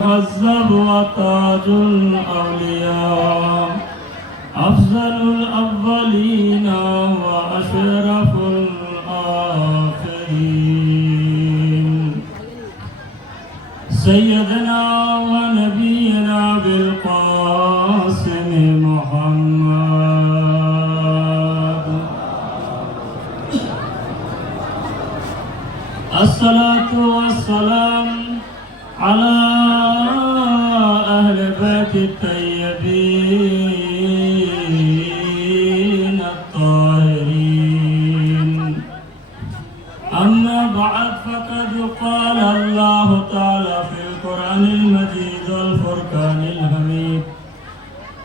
مهذب وتاج الأولياء أفضل الأولين وأشرف الآخرين سيدنا ونبينا بالقاسم محمد الصلاة والسلام على أهل بيت الطيبين الطاهرين أما بعد فقد قال الله تعالى في القرآن المجيد والفرقان الحميد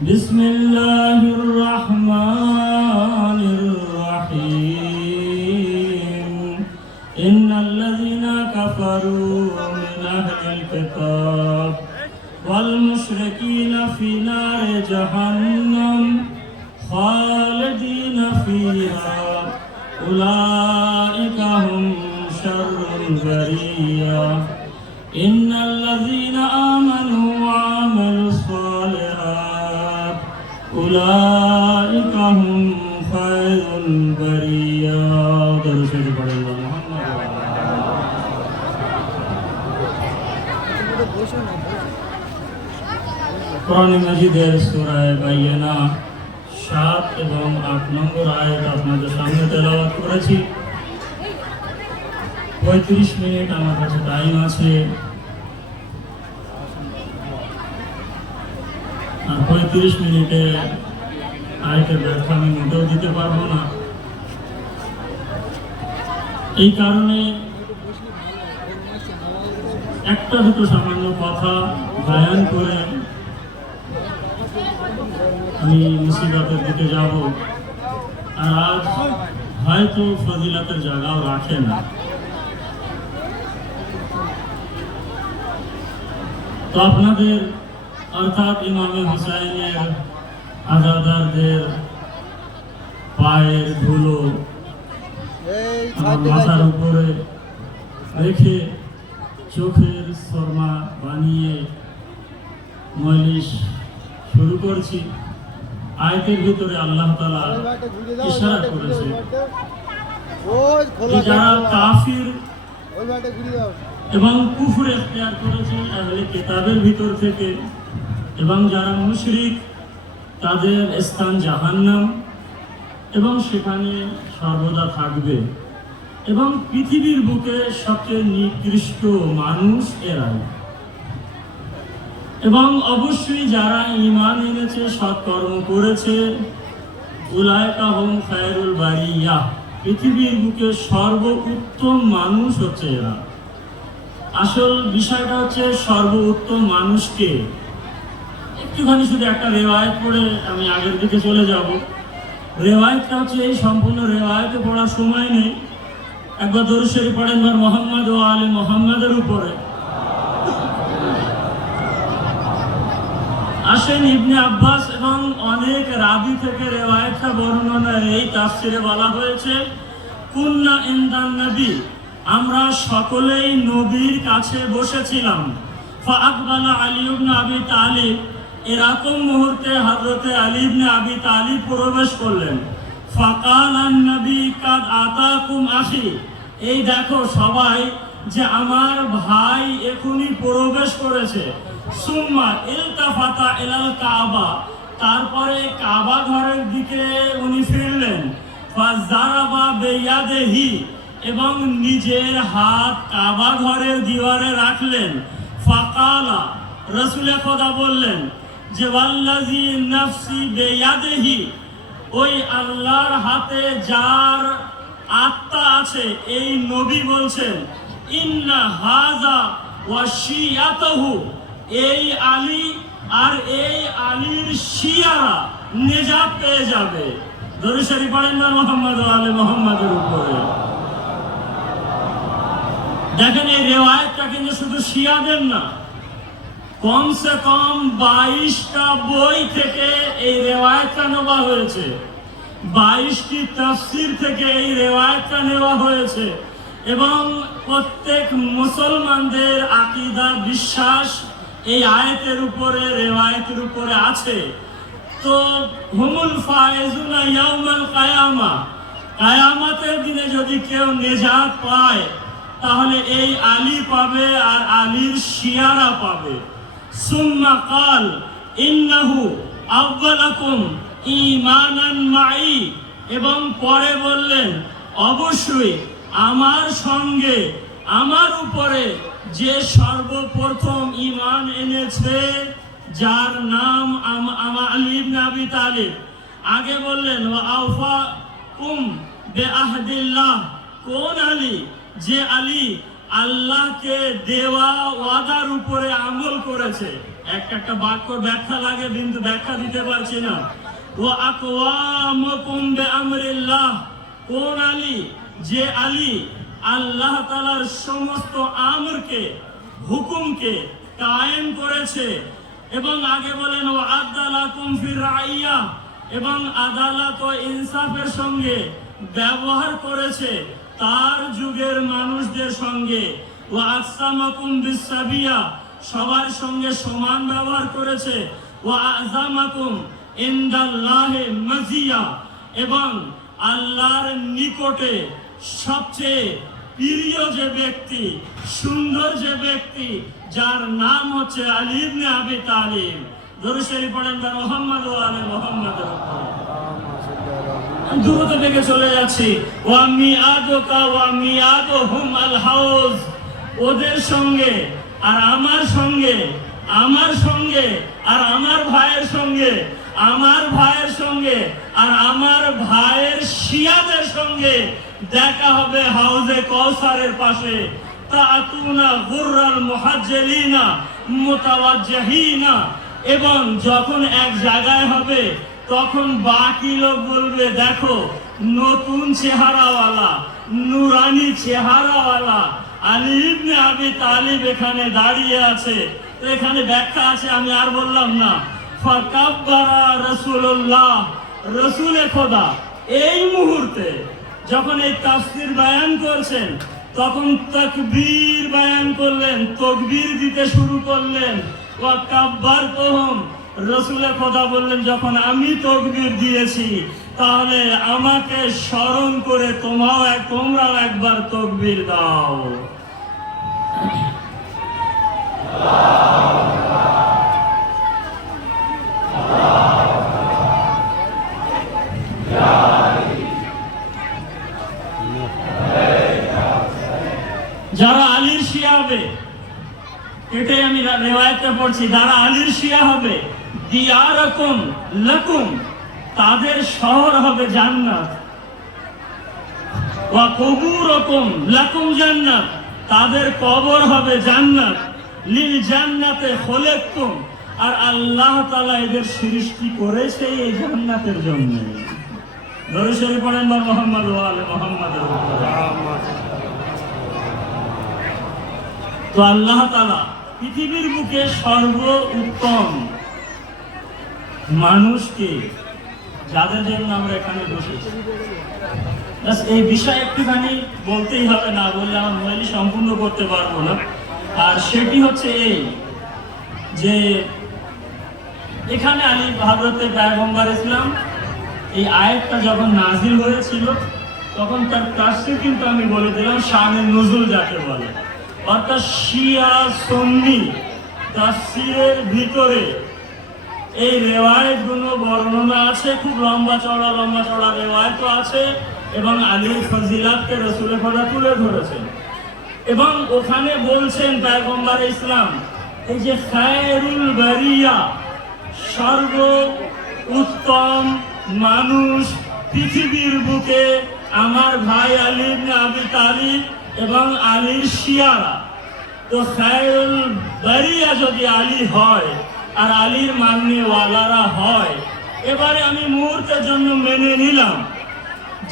بسم الله الرحمن الرحيم إن الذين كفروا من أهل الكتاب والمشركين في نار جهنم خالدين فيها أولئك هم شر البرية إن الذين آمنوا وعملوا الصالحات أولئك هم خير البرية. কোরআন মাজিদের সূরা বাইয়িনা 7 এবং 8 নম্বর আয়াত আপনাদের সামনে তেলাওয়াত করেছি। 35 মিনিট আমার কাছে টাইম আছে, আর 35 মিনিটে আয়াতের ব্যাখ্যা আমি মোটেও দিতে পারবো না। এই কারণে একটা দুটো সামান্য কথা বয়ান করে আমি মুসিবতের দিকে যাব। আর আজ হয়তো ফজিলতের জায়গাও রাখে না, তো আপনাদের অর্থাৎ ইমামে হুসাইনের আজাদারদের পায়ের ধুলো আমার মাথার উপরে রেখে চোখের শর্মা বানিয়ে মজলিস শুরু করছি। আয়াতের ভিতরে আল্লাহ তাআলা ইশারা করেছে যারা কাফির এবং কুফর ইখতিয়ার করেছে আহলে কিতাবের ভিতর থেকে এবং যারা মুশরিক তাদের স্থান জাহান্নাম এবং সেখানে সর্বদা থাকবে এবং পৃথিবীর বুকে সবচেয়ে নিকৃষ্ট মানুষ এরাই। এবং অবশ্যই যারা ঈমান এনেছে সৎকর্ম করেছে উলাইকা হুম খায়রুল বারিয়া, পৃথিবীর বুকে সর্বোত্তম মানুষ হচ্ছে এরা। আসল বিষয়টা হচ্ছে সর্বোত্তম মানুষকে একটুখানি শুধু একটা রেওয়ায়েত পড়ে আমি আগের দিকে চলে যাব। রেওয়ায়েতটা হচ্ছে এই সম্পূর্ণ রেওয়ায়েতে পড়ার সময় নেই, একবার দরুদ শরীফ পড়েন ভাই মুহাম্মদ ও আলে মুহাম্মাদের উপরে। আসেন ইবনে আব্বাস এবং অনেক রাবি থেকে রেওয়ায়েতটা বর্ণনা এই তাফসিরে বলা হয়েছে কুন্না ইনদান নবী, আমরা সকলেই নবীর কাছে বসেছিলাম। ফাআকবালা আলী ইবনে আবি তালিব, এরকম মুহূর্তে হযরতে আলী ইবনে আবি তালিব প্রবেশ করলেন। ফাকালান নবী কাদ আতাকুম আখি, এই দেখো সবাই যে আমার ভাই এখনই প্রবেশ করেছে। সুম্মা ইলতাফাতা ইলাল কাবা, তারপরে কাবা ঘরের দিকে উনি ফিরলেন। ফাজারাবা বিয়াদিহি, এবং নিজের হাত কাবা ঘরের দিওয়ারে রাখলেন। ফাকালা, রাসূলে খোদা বললেন যে ওয়াল্লাযী নাফসি বিয়াদিহি, ওই আল্লাহর হাতে যার আত্মা আছে, এই নবী বলছেন ইন্না হাযা ওয়া শিয়াতুহু, এই আলী আর এই আলীর শিয়ারা নেজাত পেয়ে যাবে। দরুদ শরীফ পড়েন না মুহাম্মদ ওয়া আলে মুহাম্মাদের উপরে। দেখেন এই রিওয়ায়াতটা কিন্তু শুধু শিয়াদের না, কমসে কম 22টা বই থেকে এই রিওয়ায়াতটা নেওয়া হয়েছে, 22টি তাফসীর থেকে এই রিওয়ায়াতটা নেওয়া হয়েছে। এবং প্রত্যেক মুসলমানদের আকীদা, বিশ্বাস এই আয়াতের উপরে রিওয়ায়াতের উপরে আছে। তো হুমুল ফায়েজুনা ইয়াউমাল কিয়ামা, কিয়ামতের দিনে যদি কেউ নেজাত পায় তাহলে এই আলী পাবে আর আলীর শিয়ারা পাবে। সুম্মা ক্বাল ইন্নাহু আউয়ালাকুম ঈমানান মাই, এবং পরে বললেন অবশ্যই আমার সঙ্গে আমার উপরে যে সর্বপ্রথম ঈমান এনেছে যার নাম আলী ইবনে আবি তালিব। আগে বললেন ওয়া আওফাকুম বিআহদিল্লাহ, কোন আলী? যে আলী আল্লাহকে দেওয়া ওয়াদার উপরে আমল করেছে। একটা বাক্য ব্যাখ্যা লাগে কিন্তু ব্যাখ্যা দিতে পারছি না। ওয়া আকওয়ামুকুম বিআমরিল্লাহ, কোন আলী? যে আলী আল্লাহ তাআলার সমস্ত আমরকে, হুকুমকে কায়েম করেছে। এবং আগে বলেন ওয়া আদালাকুম ফির রাইয়া, এবং আদালত ও ইনসাফের সঙ্গে ব্যবহার করেছে তার যুগের মানুষদের সঙ্গে। ওয়া আকসামাকুম বিসাবিয়া, সবার সঙ্গে সমান ব্যবহার করেছে। ওয়া আযামাকুম ইনদাল্লাহি মাজিয়া, এবং আল্লাহর নিকটে সবচেয়ে প্রিয় যে ব্যক্তি, সুন্দর যে ব্যক্তি, যার নাম হচ্ছে আলী ইবনে আবি তালিব। দরুদ শরীফ পড়েন মুহাম্মদ ওয়া আলে মুহাম্মদ। দ্রুত বেগে চলে যাচ্ছি। ওয়া মিআদুকা ওয়া মিআদুহুম আল হাউজ, ওদের সঙ্গে আর আমার সঙ্গে, আমার সঙ্গে আর আমার ভাইয়ের সঙ্গে, আমার ভাইয়ের সঙ্গে আর আমার ভাইয়ের শিয়াদের সঙ্গে দেখা হবে হাউজে কাউসারের পাশে। তাআতুনা গুররাল মুহাজ্জালিনা মুতাওয়াজ্জিহিনা, এবং যখন এক জায়গায় হবে তখন বাকি লোক বলবে দেখো নতুন চেহারাওয়ালা, নুরানি চেহারাওয়ালা আলী ইবনে আবি তালিব এখানে দাঁড়িয়ে আছে। তো এখানে ব্যাখ্যা আছে, আমি আর বললাম না। ফাকাব্বারা রাসূলুল্লাহ, রাসূলে খোদা এই মুহূর্তে যখন এই তাফসীর বয়ান করছেন তখন তাকবীর বয়ান করলেন, তাকবীর দিতে শুরু করলেন। ওয়া কাব্বারতুহুম, রাসূলে খোদা বললেন যখন আমি তাকবীর দিয়েছি তাহলে আমাকে স্মরণ করে তোমরাও একবার তাকবীর দাও। যারা আলীর শিয়া হবে, এটাই আমি রিওয়ায়াতে পড়ছি, যারা আলীর শিয়া হবে দিয়ারাকুম লাকুম, তাদের শহর হবে জান্নাত। ওয়া কুবুরুকুম লাকুম জান্নাত, তাদের কবর হবে জান্নাত। লিল জান্নাতে খলাকতুম, আর আল্লাহ তাআলা এদের সৃষ্টি করেছে এই জান্নাতের জন্য। দরুদ শরীফ পড়েন মুহাম্মদ ওয়া আলে মুহাম্মদ। তো আল্লাহ তাআলা পৃথিবীর বুকে সর্বোত্তম মানুষকে, যাদের জন্য আমরা এখানে বসেছি, এই বিষয়ে একটুখানি বলতেই হবে, না বললে আমার মৌলি সম্পূর্ণ করতে পারবো না। আর সেটি হচ্ছে এই যে এখানে আলী হযরতে পয়গম্বর ইসলাম এই আয়াতটা যখন নাজিল হয়েছিল তখন তার তাফসীর কিন্তু আমি বলে দিলাম শানে নুজুল যাকে বলে। অর্থাৎ শিয়া সুন্নি তাফসীরের ভিতরে এই রিওয়ায়াতগুলো বর্ণনা আছে, খুব লম্বা চওড়া রিওয়ায়াতও আছে, এবং আলীর ফজিলাতকে রাসূলে খোদা তুলে ধরেছেন। এবং ওখানে বলছেন পয়গম্বর ইসলাম এই যে খায়রুল বারিয়া, সর্ব উত্তম মানুষ পৃথিবীর বুকে আমার ভাই আলী ইবনে আবি তালিব এবং আলীর শিয়ারা। তো খায়রুল বারিয়া যদি আলী হয় আর আলীর মাননেওয়ালারা হয়, এবারে আমি মুহূর্তের জন্য মেনে নিলাম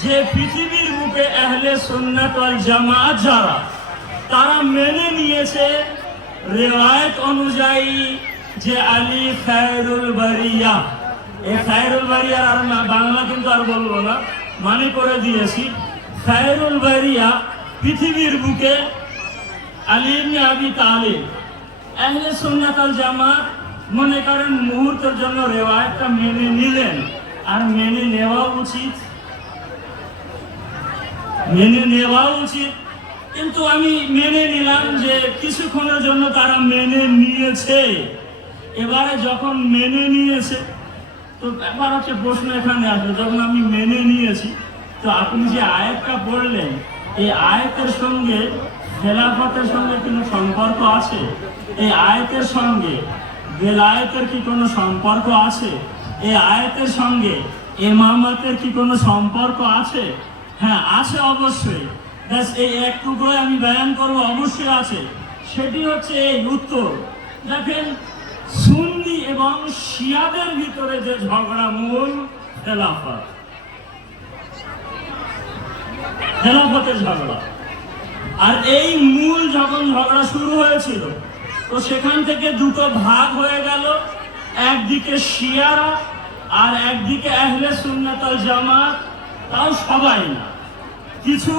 যে পৃথিবীর বুকে আহলে সুন্নাত ওয়াল জামাত যারা, তারা মেনে নিয়েছে রিওয়ায়াত অনুযায়ী যে আলী খায়রুল বারিয়া। এই খায়রুল বারিয়ার আর বাংলা কিন্তু আর বলবো না, মানে করে দিয়েছি। খায়রুল বারিয়া পৃথিবীর বুকে আলী ইবনে আবি তালিব আহলে সুন্নাত ওয়াল জামাত মনে করেন মুহূর্তের জন্য রেওয়ায়েতটা মেনে নিলেন, আর মেনে নেওয়া উচিত, মেনে নেওয়া উচিত। কিন্তু আমি মেনে নিলাম যে কিছুক্ষণের জন্য তারা মেনে নিয়েছে। এবারে যখন মেনে নিয়েছে, তো ব্যাপার হচ্ছে প্রশ্ন এখানে আসবে, যখন আমি মেনে নিয়েছি, তো আপনি যে আয়াতটা পড়লেন, এই আয়াতের সঙ্গে খেলাফতের সঙ্গে কোনো সম্পর্ক আছে? এই আয়াতের সঙ্গে বেলায়েতের কি কোনো সম্পর্ক আছে? এই আয়াতের সঙ্গে ইমামতের কি কোনো সম্পর্ক আছে? হ্যাঁ আছে, অবশ্যই। এই এক টুকরোয় আমি বয়ান করবো, অবশ্যই আছে। সেটি হচ্ছে এই উত্তর। দেখেন, সুন্নি এবং শিয়াদের ভিতরে যে ঝগড়া, মূল খেলাফতের ঝগড়া। আর এই মূল যখন ঝগড়া শুরু হয়েছিল, তো সেখান থেকে দুটো ভাগ হয়ে গেল, একদিকে শিয়ারা আর একদিকে আহলে সুন্নাত ওয়াল জামাত। তাও সবাই না, কিছু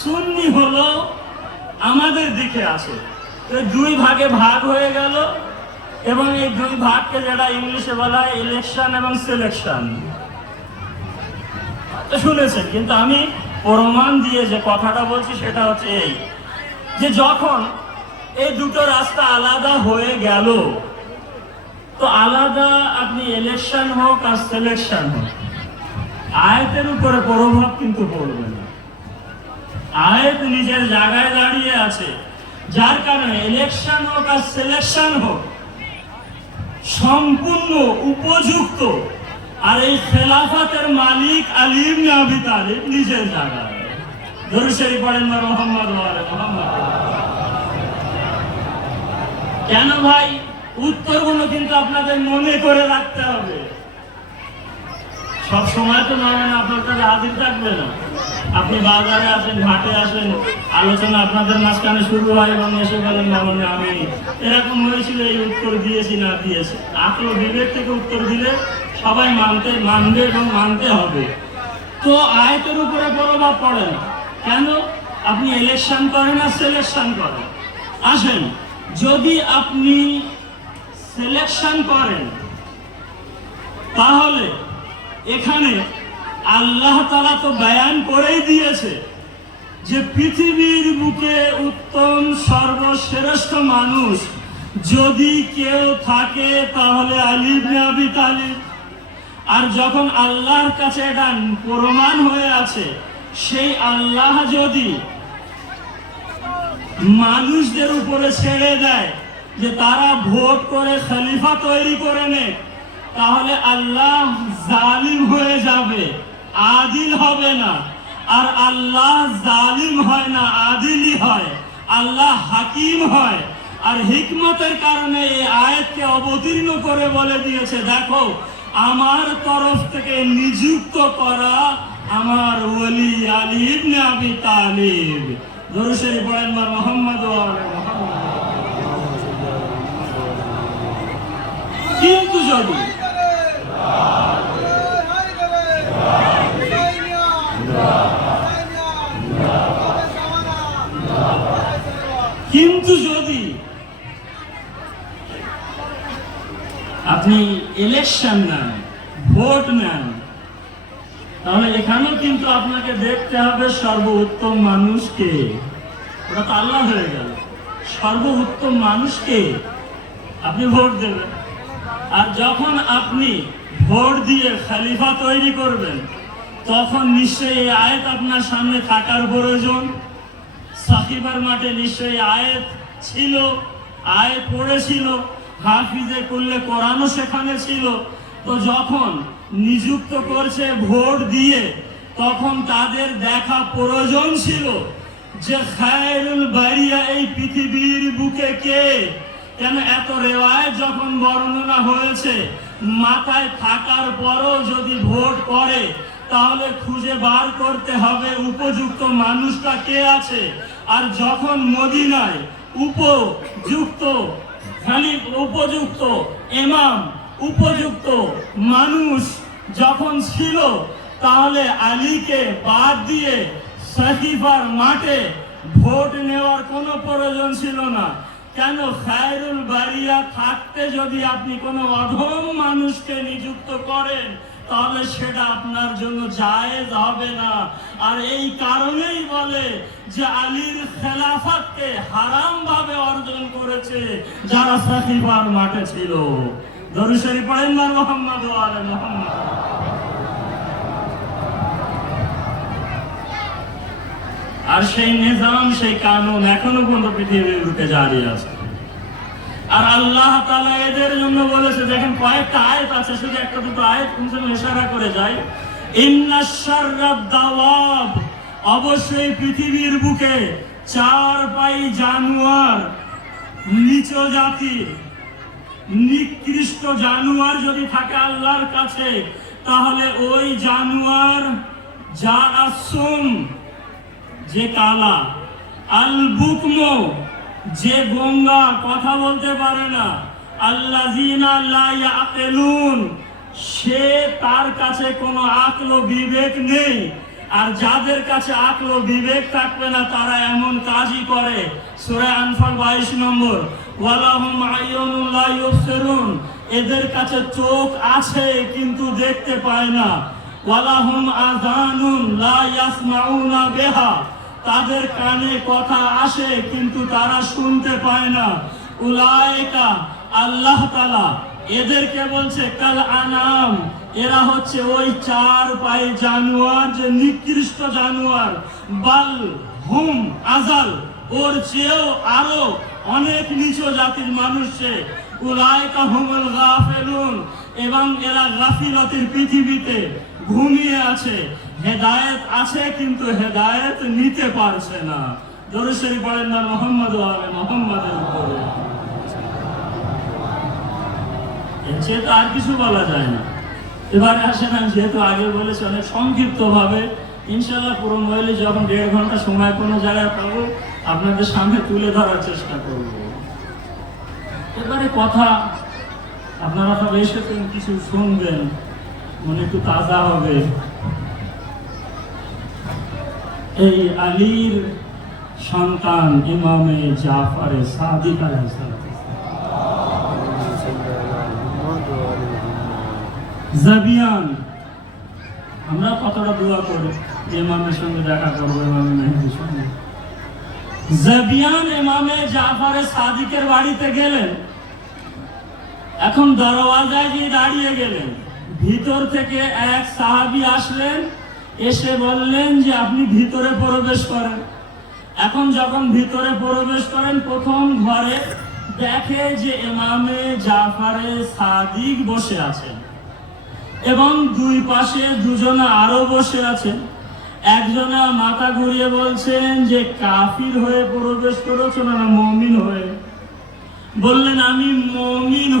সুন্নি হলো আমাদের দিকে আছে। তো দুই ভাগে ভাগ হয়ে গেল, এবং এই দুই ভাগকে যেটা ইংলিশে বলা হয় ইলেকশন এবং সিলেকশন, শুনেছেন। কিন্তু আমি প্রমাণ দিয়ে যে কথাটা বলছি সেটা হচ্ছে এই, যে যখন এই দুটো রাস্তা আলাদা হয়ে গেল, তো আলাদা আপনি ইলেকশন হোক আর সিলেকশন হোক, আয়াতের উপরে প্রভাব কিন্তু পড়বে না। আয়াত নিজের জায়গায় দাঁড়িয়ে আছে, যার কারণে ইলেকশন হোক আর সিলেকশন হোক সম্পূর্ণ উপযুক্ত। আর এই খেলাফতের মালিক আলী ইবনে আবি তালিব নিজের জায়গায়। দরুদ শরীফ পড়েন না মুহাম্মদ ওয়া আলে মুহাম্মদ। কেন ভাই? উত্তরগুলো কিন্তু আপনাদের মনে করে রাখতে হবে। সব সময় তো নয় না, আপনার কাছে হাজির থাকবে না। আপনি বাজারে আসেন, ঘাটে আসেন, আলোচনা আপনাদের মাঝখানে শুরু হয় এবং এসে বলেন মামনি আমি এরকম হয়েছিল, এই উত্তর দিয়েছি না দিয়েছি। আকল বিবেক থেকে উত্তর দিলে সবাই মানবে এবং মানতে হবে। তো আয়াতের উপরে প্রভাব পড়ে না। কেন? আপনি ইলেকশন করেন আর সিলেকশন করেন। আসেন, যদি আপনি সিলেকশন করেন, তাহলে এখানে আল্লাহ তাআলা তো বয়ান করেই দিয়েছে যে পৃথিবীর বুকে উত্তম সর্বশ্রেষ্ঠ মানুষ যদি কেউ থাকে তাহলে আলী ইবনে আবি তালিব। আর যখন আল্লাহর কাছে এটা প্রমাণ হয়ে আছে, সেই আল্লাহ যদি মানুষদের উপরে ছেড়ে দেয় যে তারা ভোট করে খলিফা তৈরি করে নেয়, তাহলে আল্লাহ জালিম হয়ে যাবে, আদিল হবে না। আর আল্লাহ জালিম হয় না, আদিলই হয়। আল্লাহ হাকিম হয়। আর হিকমতের কারণে এই আয়াতকে অবতীর্ণ করে বলে দিয়েছে, দেখো আমার তরফ থেকে নিযুক্ত করা আমার ওলি আলী ইবনে আবি তালিব। দরুদ শরীফ পড়েন না মুহাম্মদ ওয়া আলে মুহাম্মদ। কিন্তু যদি আপনি ইলেকশন নেন, ভোট নেন, তাহলে এখানেও কিন্তু আপনাকে দেখতে হবে সর্বোত্তম মানুষকে। ওটা তো আল্লাহ হয়ে গেল। সর্বোত্তম মানুষকে আপনি ভোট দেবেন। আর যখন আপনি ভোট দিয়ে খলিফা তৈরি করবেন, তখন নিশ্চয়ই এই আয়াত আপনার সামনে থাকার প্রয়োজন। সাকিবার মাঠে নিশ্চয়ই আয়াত ছিল, আয়াত পড়েছিল, হাফিজে করলে কোরআনও সেখানে ছিল। তো যখন নিযুক্ত করছে ভোট দিয়ে, তখন তাদের দেখা প্রয়োজন ছিল যে খায়রুল বারিয়া এই পৃথিবীর বুকে কে। কেন এত রেওয়ায়েত যখন বর্ণনা হয়েছে, মাথায় থাকার পরও যদি ভোট করে, তাহলে খুঁজে বার করতে হবে উপযুক্ত মানুষটা কে আছে। আর যখন মদিনায় উপযুক্ত ইমাম, উপযুক্ত মানুষ যখন ছিল, তাহলে আলীকে বাদ দিয়ে সাকিফার মাঠে ভোট নেওয়ার কোনো প্রয়োজন ছিল না। কেন খায়রুল বারিয়া থাকতে যদি আপনি কোনো অধম মানুষকে নিযুক্ত করেন তাহলে সেটা আপনার জন্য জায়েজ হবে না। আর এই কারণেই বলে যে আলীর খেলাফতকে হারাম ভাবে অর্জন করেছে যারা সাকিফার মাঠে ছিল। দরুদ শরীফ পড়েন না মুহাম্মদ ওয়া আলে মুহাম্মদ। আর সেই নিজাম, সেই কানুন এখনো পর্যন্ত পৃথিবীর বুকে জারি আছে। আর আল্লাহ তাআলা এদের জন্য বলেছে, দেখেন কয়েকটা আয়াত আছে, শুধু একটা দুটো আয়াত কোনখানে ইশারা করে যায়। ইন্নাশ শাররাদ দাওয়াব, অবশ্যই পৃথিবীর বুকে চার পাই জানোয়ার, নীচ জাতির নিকৃষ্ট জানোয়ার যদি থাকে আল্লাহর কাছে, তাহলে ওই জানোয়ার যা আসুম যে কালা, আল বুকমো যে গঙ্গা কথা বলতে পারে না, আল্লাযিনা লা ইয়াকিলুন সে তার কাছে কোনো আকল ও বিবেক নেই। আর যাদের কাছে আকল ও বিবেক থাকবে না তারা এমন কাজই করে। সূরা আনফাল 22 নম্বর, ওয়ালাহুম আইয়ুনুন লা ইউবসিরুন, এদের কাছে চোখ আছে কিন্তু দেখতে পায় না। ওয়ালাহুম আযানুন লা ইয়াসমাউনা বিহা, তাদের কানে কথা আসে কিন্তু তারা শুনতে পায় না। উলাইকা, আল্লাহ তাআলা এদেরকে বলছে কাল আনাম, এরা হচ্ছে ওই চার পায়ে জানোয়ার যে নিকৃষ্ট জানোয়ার। বাল হুম আজাল, ওর চেয়েও আরো অনেক নিচু জাতির মানুষ সে। উলাইকা হুমুল গাফিলুন, এবং এরা গাফিলতির পৃথিবীতে ঘুমিয়ে আছে। হেদায়েত আছে কিন্তু হেদায়েত নিতে পারছে না। দরুদ শরীফ পড়েন না মুহাম্মদ ওয়া আলে মুহাম্মাদের উপরে। এর চেয়ে তো আর কিছু বলা যায় না। এবারে আসেন, আমি যেহেতু আগে বলেছি অনেক সংক্ষিপ্ত ভাবে, ইনশাআল্লাহ পুরো নইলে যখন 1.5 ঘন্টা সময় কোনো জায়গায় পাবো আপনাদের সামনে তুলে ধরার চেষ্টা করব। এবারে কথা আপনারা সব এসেছেন, কিছু শুনবেন, মনে একটু তাজা হবে। এই আলীর সন্তান ইমামে জাফর সাদিক আলাইহিস সালাম জাবিয়ান, আমরা কতটা দোয়া করি ইমামের সঙ্গে দেখা করবো, ইমামে মেহেদীর সঙ্গে। জাবিয়ান ইমামে জাফর সাদিকের বাড়িতে গেলেন, এখন দরওয়াজায় গিয়ে দাঁড়িয়ে গেলেন। ভিতর থেকে এক সাহাবী আসলেন, এসে বললেন যে আপনি ভিতরে প্রবেশ করেন। এখন যখন ভিতরে প্রবেশ করেন, প্রথম ঘরে দেখে যে ইমামে জাফরে সাদিক বসে আছেন এবং দুই পাশে দুজনে আরো বসে আছেন। একজনা মাথা ঘুরিয়ে বলছেন যে কাফির হয়ে প্রবেশ করেছো না মুমিন হয়ে? বললেন আমি মুমিন।